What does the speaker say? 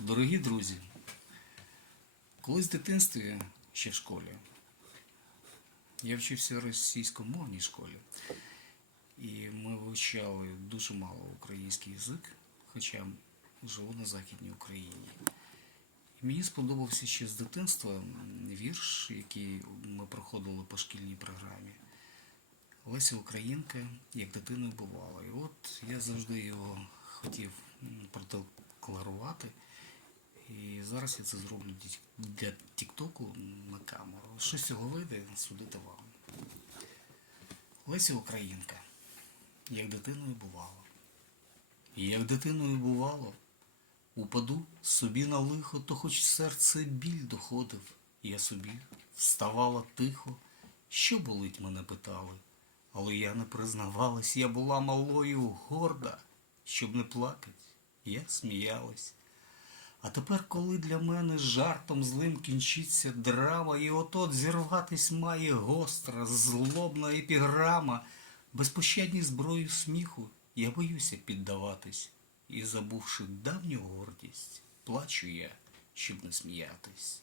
Дорогі друзі, колись в дитинстві ще в школі. Я вчився в російськомовній школі. І ми вивчали дуже мало український язик, хоча живу на Західній Україні. І мені сподобався ще з дитинства вірш, який ми проходили по шкільній програмі. Леся Українка, як дитиною бувала. І от я завжди його хотів продекларувати. І зараз я це зроблю для Тіктоку на камеру. Що з цього вийде, судити вам. Леся Українка, як дитиною бувало. Як дитиною бувало, упаду собі на лихо, то хоч серце біль доходив, я собі вставала тихо, що болить мене питали. Але я не признавалась, я була малою горда, щоб не плакать, я сміялась. А тепер, коли для мене жартом злим кінчиться драма, і от-от зірватись має гостра, злобна епіграма, безпощадні зброю сміху, я боюся піддаватись, і, забувши давню гордість, плачу я, щоб не сміятись.